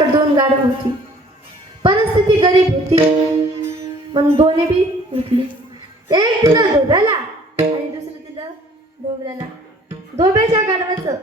आपल्याकडे 2 गाढव होती. परिस्थिती गरीब होती म्हणून दोन्ही बी विकली. एक दिलं धोब्याला आणि दुसरं दिलं ढोबऱ्याला. धोब्याच्या गाढवाचं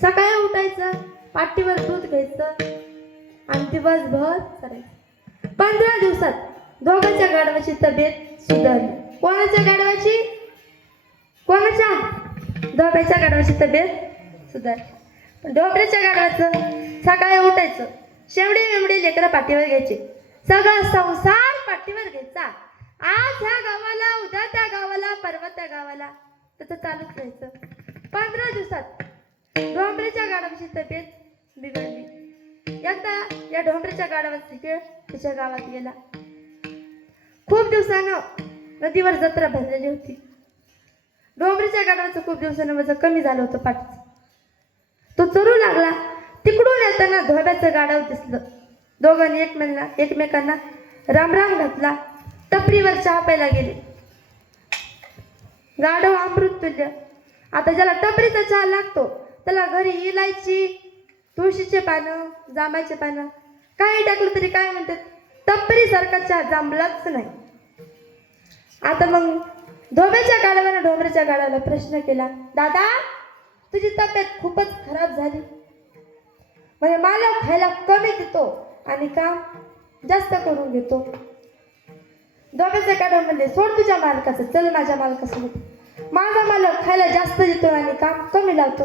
सकाळी उठायचं, पाठीवर दूध घ्यायचं आणि दिवसभर करायचं. 15 दिवसात दोघांच्या गाढवाची तब्येत सुधारली. कोणाच्या गाढवाची? कोणाच्या? धोब्याच्या गाढवाची तब्येत सुधारली. पण ढोबऱ्याच्या गाढवाचं सकाळी उठायचं, शेवडी वेवडी लेकरं पाठीवर घ्यायचे, सगळा संसार पाठीवर घ्यायचा. आज ह्या गावाला, उद्या त्या गावाला, परवा त्या गावाला, त्याचं चालूच राहायचं. 15 दिवसात ढोंबऱ्याच्या गाढवाची तब्येत बिघडली. एकदा या ढोंबऱ्याच्या गाढवाचा खेळ तिच्या गावात गेला. खूप दिवसानं नदीवर जत्रा भरलेली होती. ढोंबऱ्याच्या गाढवाचं खूप दिवसानं वजन कमी झालं होतं पाठीचं. तो चरू लागला. तिकडून येताना धोब्याचं गाढव दिसलं. दोघांनी एकमेकांना राम राम घातला. टपरीवर चहा प्यायला गेले. गाढव अमृत तुल्य. आता ज्याला टपरीचा चहा लागतो त्याला घरी इलायची, तुळशीचे पानं, जांबाचे पानं काही टाकलं तरी काय म्हणतात, टपरी सारखा चहा जांभलाच नाही. आता मग धोब्याच्या गाढवानं ढोंबऱ्याच्या गाढवाला प्रश्न केला, दादा तुझी तब्येत खूपच खराब झाली, म्हणजे मला खायला कमी देतो आणि काम जास्त करून घेतो. धोब्याच्या गाढव म्हणले, सोड तुझ्या मालकाचं, चल माझ्या मालकासोबत. माझा मालक खायला जास्त देतो आणि काम कमी लावतो.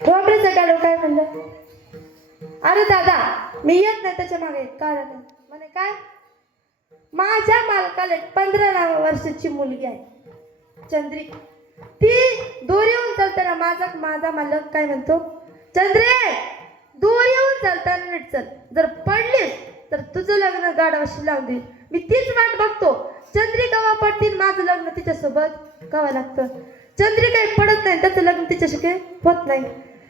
ढोंबऱ्याचं गाढव काय म्हणलं, अरे दादा मी येत नाही त्याच्या मागे कारण म्हणे काय, माझ्या मालकाला 15 वर्षाची मुलगी आहे चंद्री. ती दूर येऊन चालताना माझा मालक काय म्हणतो, चंद्रे दूर येऊन चालताना नीट चल, जर पडलीस तर तुझं लग्न गाढवाशी लावून देईल. मी तीच वाट बघतो, चंद्री कवा पडतील, माझं लग्न तिच्यासोबत कवा लागतं. चंद्री काही पडत नाही, त्याचं लग्न तिच्याशी होत नाही.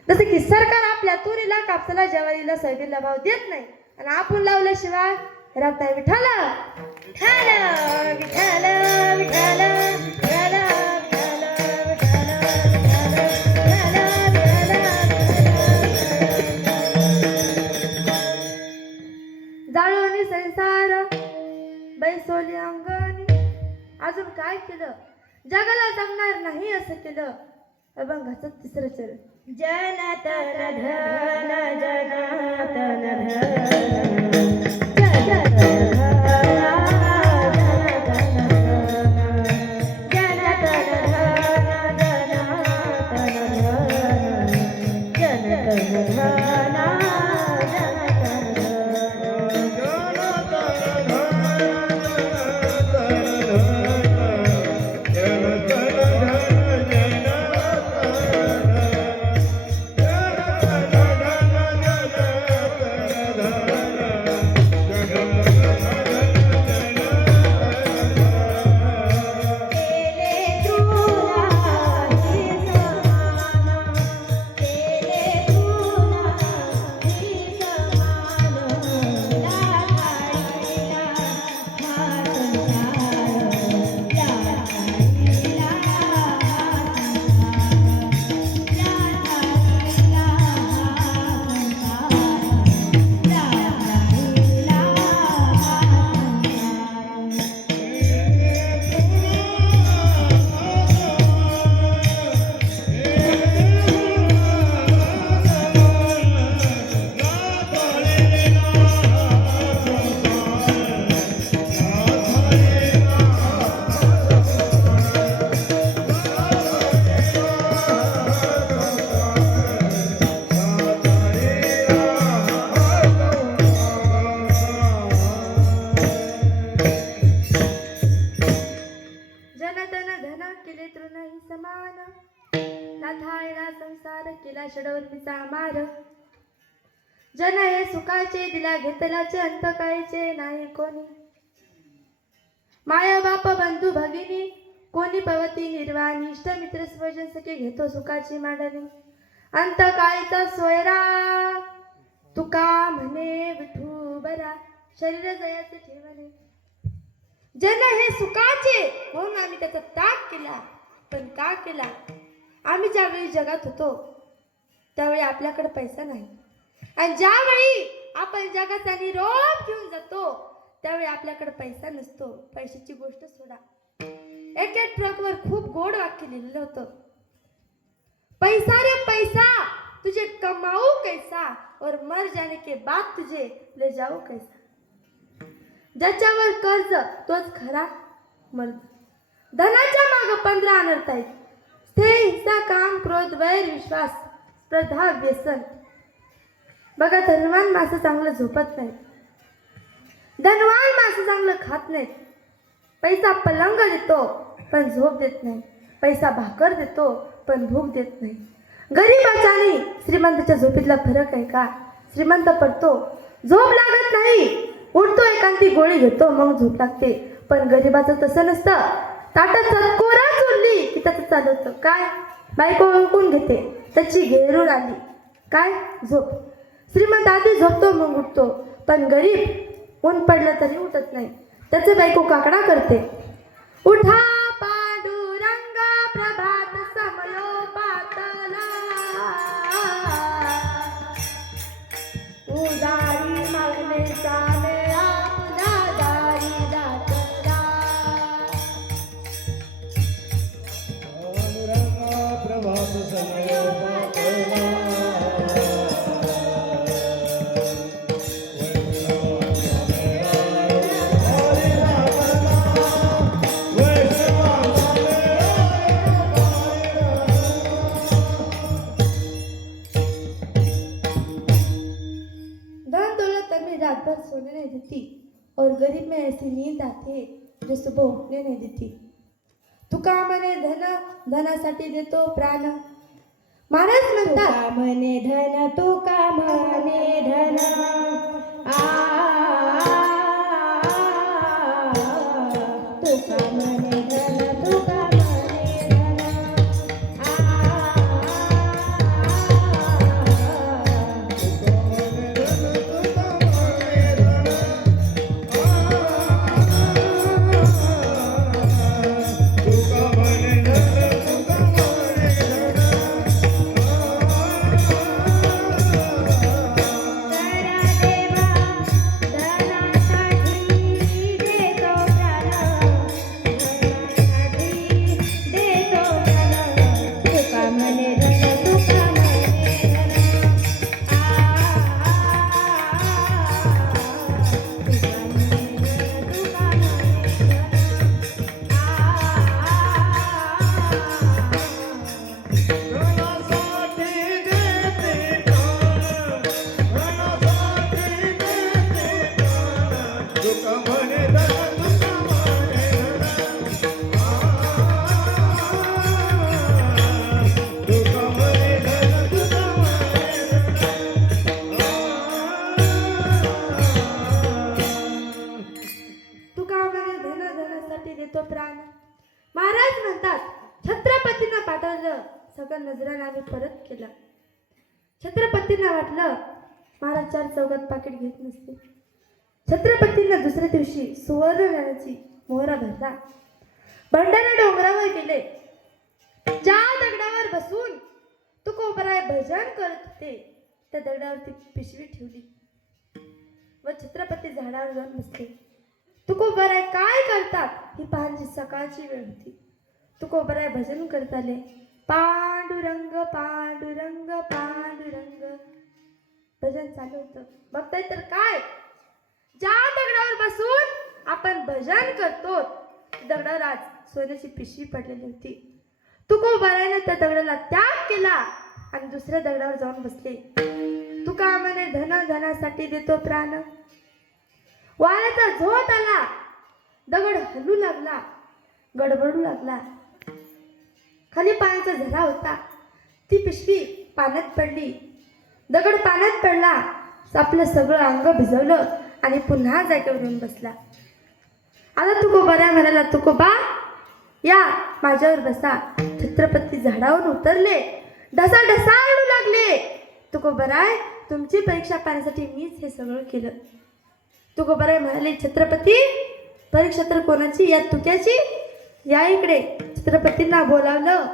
जसं की सरकार आपल्या तुरीला, कापसाला, ज्वारीला, सोयाबीनला भाव देत नाही आणि आपण लावल्याशिवाय राहत नाही. विठाल विठाल विठाल विठाल विठाल जाळवणी संसार बैसोली अंगणी. अजून काय केलं, जगाला जगणार नाही असं केलं. अभंगाचं 3रं चरण. जनतन धन जनातन धन, जनतन केले तृणही समान, नाथायला संसार केला षडवर्मीचा मार. जन हे सुखाचे दिला घेतलाचे अंत कायचे नाही कोणी. माया बाप बंधू भगिनी कोणी पवती निर्वाणी. इष्ट मित्र स्वजन सखे घेतो सुखाची मांडणी. अंत काळीचा सोयरा तुका म्हणे विठू बरा. शरीर जयाचे ठेवणे. जन हे सुखाचे म्हणून आम्ही त्याचा त्याग केला. पण का केला, आम्ही ज्यावेळी जगात होतो त्यावेळी आपल्याकडे पैसा नाही. आणि ज्यावेळी आपण जगाचा निरोप घेऊन जातो त्यावेळी आपल्याकडे पैसा नसतो. पैशाची गोष्ट सोडा. एका ट्रकवर खूप गोड वाक्य लिहिलेलं होतं, पैसा रे पैसा तुझे कमाऊ कैसा और मर जाने के बाद तुझे ले जाऊ कैसा. ज्याच्यावर कर्ज तोच खरा मर्द. धनाच्या माग 15 अनर्थ आहेत. स्थे, हिंसा, काम, क्रोध, वैर, विश्वास, स्पर्धा, व्यसन. बघा, धनवान माणसं चांगलं झोपत नाहीत. धनवान माणसं चांगलं खात नाहीत. पैसा पलंग देतो पण झोप देत नाही. पैसा भाकर देतो पण भूक देत नाही. गरीबाच्या आणि श्रीमंताच्या झोपीतला फरक आहे का? श्रीमंत पडतो, झोप लागत नाही, उठतो, एकांती गोळी घेतो, मग झोप लागते. पण गरीबाचं तसं नसतं. ताटात चटकोरा चोरली की त्याचं चालवतं काय? बायको ओळखून घेते, त्याची घेरून आली काय? झोप. श्रीमंत आधी झोपतो मग उठतो, पण गरीब ऊन पडलं तरी उठत नाही. त्याचे बायको काकडा करते. उठा पांडुरंगा प्रभात समयो पातला, उदारी मागणे चाले आपला दारी दातला. प्रभात समय पातला, रात भर सोने नहीं देती और गरीब में ऐसी नींद आती जो सुबह उठने नहीं देती. तुका म्हणे धन, धनासाठी देतो प्राण. महाराज म्हणतात, तुका म्हणे धन, तुका म्हणे धन, तुका म्हणे धन, तुका म्हणे धन, देतो प्राण. महाराज म्हणतात, छत्रपतींना पाठवलं, सगळं नजराने परत केलं. छत्रपतींना वाटलं महाराज 4 चौघात पाकिट घेत नसते. छत्रपतींना दुसऱ्या दिवशी सुवर्ण नाण्याची मोहरा भरला. भंडारा डोंगरावर गेले. ज्या दगडावर बसून तुकोबराय भजन करत होते त्या दगडावरती पिशवी ठेवली व छत्रपती झाडावर जाऊन बसले. तुकोबराय काय करतात ही पाहण्याची सकाळची वेळ होती. तुकोबराय भजन करत आले. पांडुरंग पांडुरंग पांडुरंग भजन चालू होतं. बघताय तर काय, ज्या दगडावर बसून आपण भजन करतो दगडावर आज सोन्याची पिशवी पडलेली होती. तुकोबरायने त्या दगडाला त्याग केला आणि दुसऱ्या दगडावर जाऊन बसले. तुका म्हणे धन, धनासाठी देतो प्राण. वाऱ्याचा झोत आला, दगड हलू लागला, गडबडू लागला. खाली पाण्याचा झरा होता, ती पिशवी पाण्यात पडली. दगड पाण्यात पडला, आपलं सगळं अंग भिजवलं आणि पुन्हा जागेवर येऊन बसला. आता तुकोबराय म्हणाला, तुकोबा या माझ्यावर बसा. छत्रपती झाडावर उतरले, ढसा रडू लागले. तुकोबराय, तुमची परीक्षा पाहण्यासाठी मीच हे सगळं केलं. तुकोबराय म्हणाले, छत्रपती परीक्षा तर कोणाची? या तुक्याची. या इकडे. छत्रपतींना बोलावलं.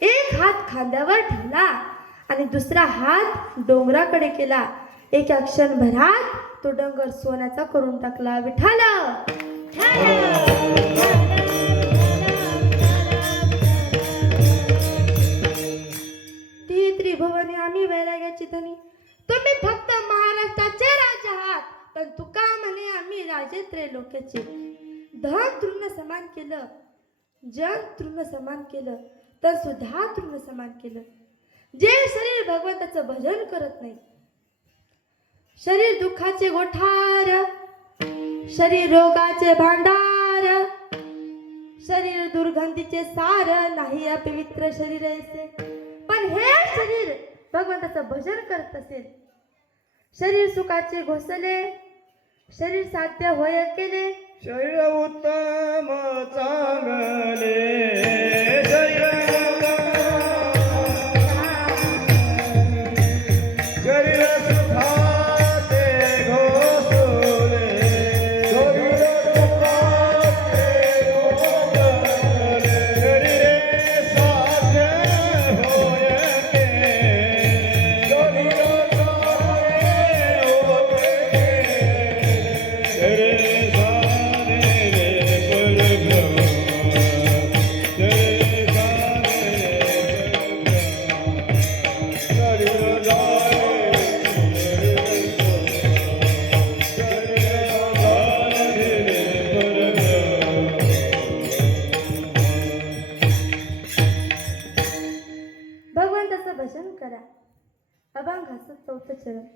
एक हात खांद्यावर ठेवला आणि दुसरा हात डोंगराकडे केला. एका क्षणभरात तो डोंगर सोन्याचा करून टाकला. विठाल ती त्रिभुवनी आम्ही वैराग्याची धनी, तुम्ही फक्त महाराष्ट्राचे राजा आहात, पण तुका म्हणे आम्ही राजे त्रैलोक्याचे. धन तृण समान केलं, जन तृण समान केलं, तर सुद्धा तृण समान केलं. जे शरीर भगवंताचं भजन करत नाही, शरीर दुःखाचे गोठार, शरीर रोगाचे भांडार, शरीर दुर्गंधीचे सार, नाही अपवित्र शरीर ऐसे. पण हे शरीर भगवंताचं भजन करत असेल, शरीर सुखाचे घोसले, शरीर साध्य होय केले, शरीर उत्तम चांगले, शरीर शरीर सुखाचे घोसले, शरीर सुखाचे घोसले, शरीर साध्य होय केले, शरीर भगवंताचं भजन करा. अभंगाचं 4थं चरण.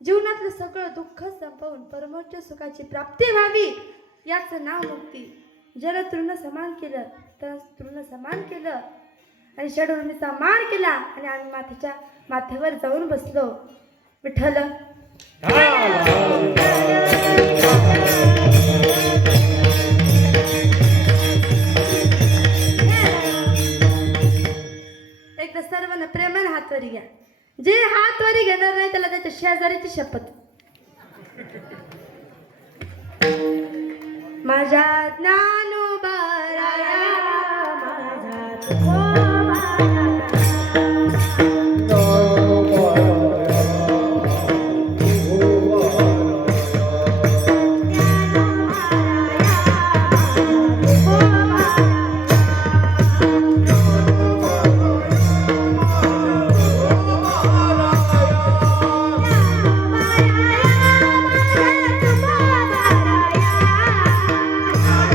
जीवनातलं सगळं दुःख संपवून परमोच्च सुखाची प्राप्ती व्हावी, याचं नाव मुक्ती. जर तृण समान केलं तर तृण समान केलं आणि षडऋणीचा मान केला आणि आम्ही माथ्यावर जाऊन बसलो. विठ्ठल एकदा सर्वांना प्रेमाने हातवरी घ्या. जे हातवरी घेणार नाही त्याला त्याच्या शेजारीची शपथ. माझ्या ज्ञानोबाराया माझ्या तुकोबाराया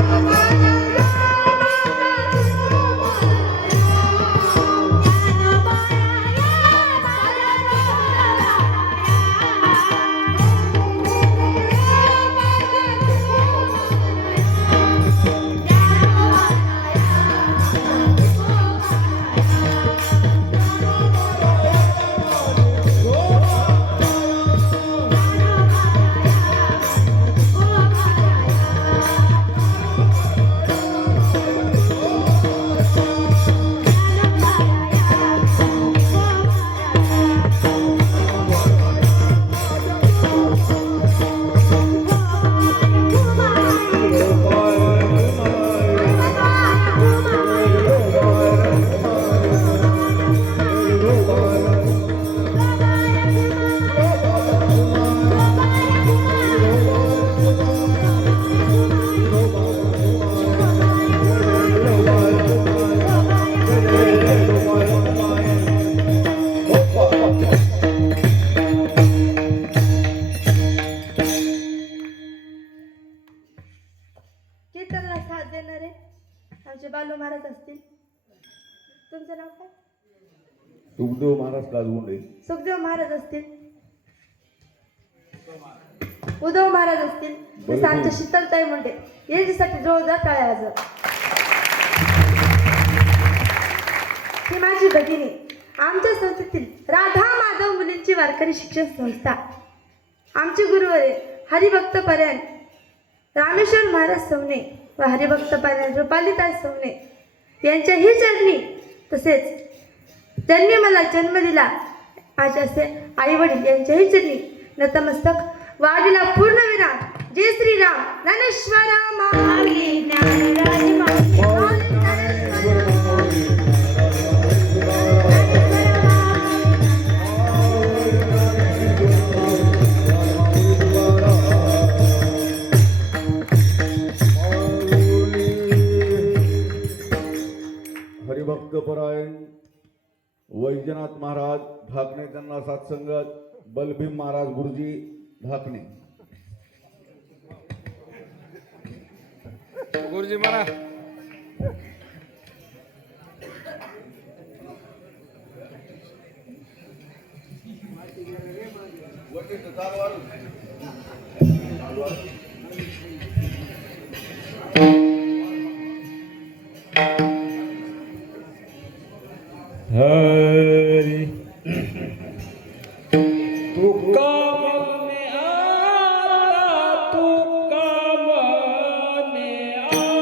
Bye. बालू महाराज असतील. तुमचं नाव काय? सुखदेव महाराज काजगुंडे. सुखदेव महाराज असतील. उद्धव महाराज असतील. तसं आमच्या शीतलताई मुंडे यांच्यासाठी जोरदार टाळ्या वाजवा. ही माझी भगिनी आमच्या संस्थेतील राधा माधव मुलींची वारकरी शिक्षण संस्था. आमचे गुरुवारे हरिभक्त परायण रामेश्वर महाराज सवणे व हरिभक्त परायण रुपालीताई सवणे यांच्याही चरणी, तसेच ज्यांनी मला जन्म दिला माझे असे आई वडील यांच्याही चरणी नतमस्तक. वाडीला पूर्णविराम. जय श्रीराम. ज्ञानेश्वर माऊली ज्ञानराज माऊली. हरिभक्त परायण वैजनाथ महाराज ढाकणे, त्यांना साथसंगत बलभीम महाराज गुरुजी ढाकणे. गुरुजी म्हणा. हरी तुका मने आता, तुका मने आता.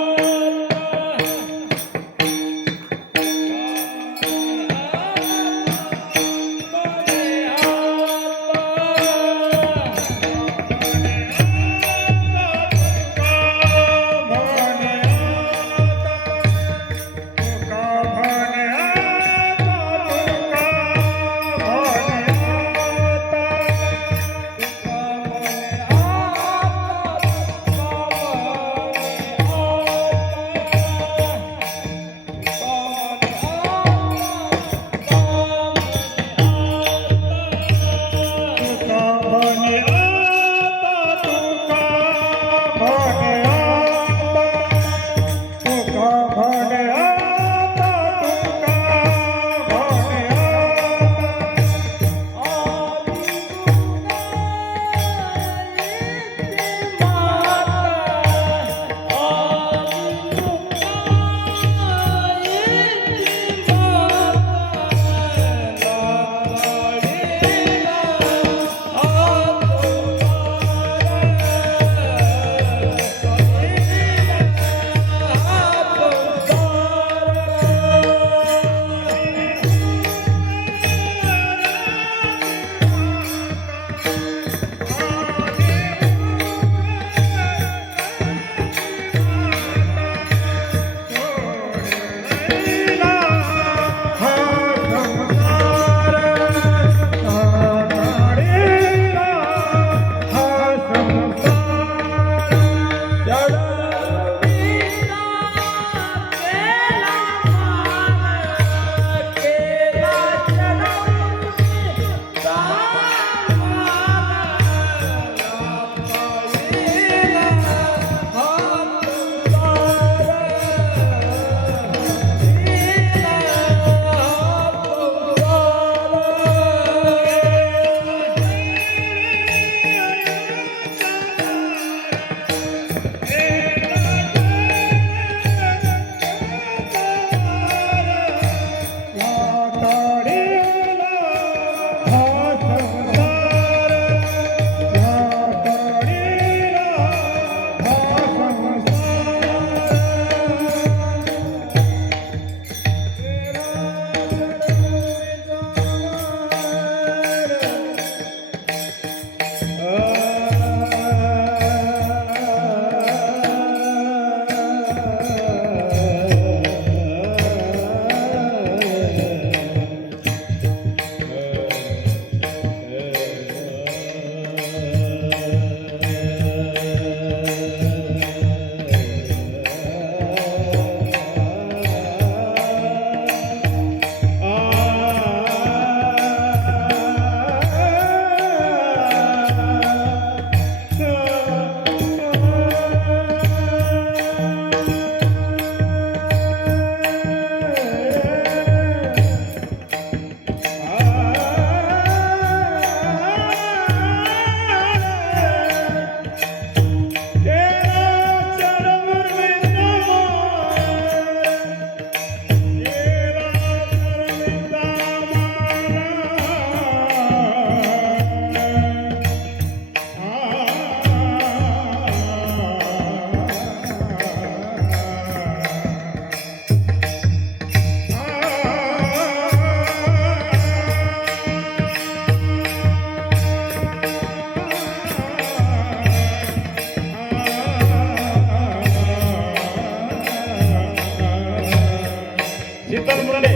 शीतल मुंडे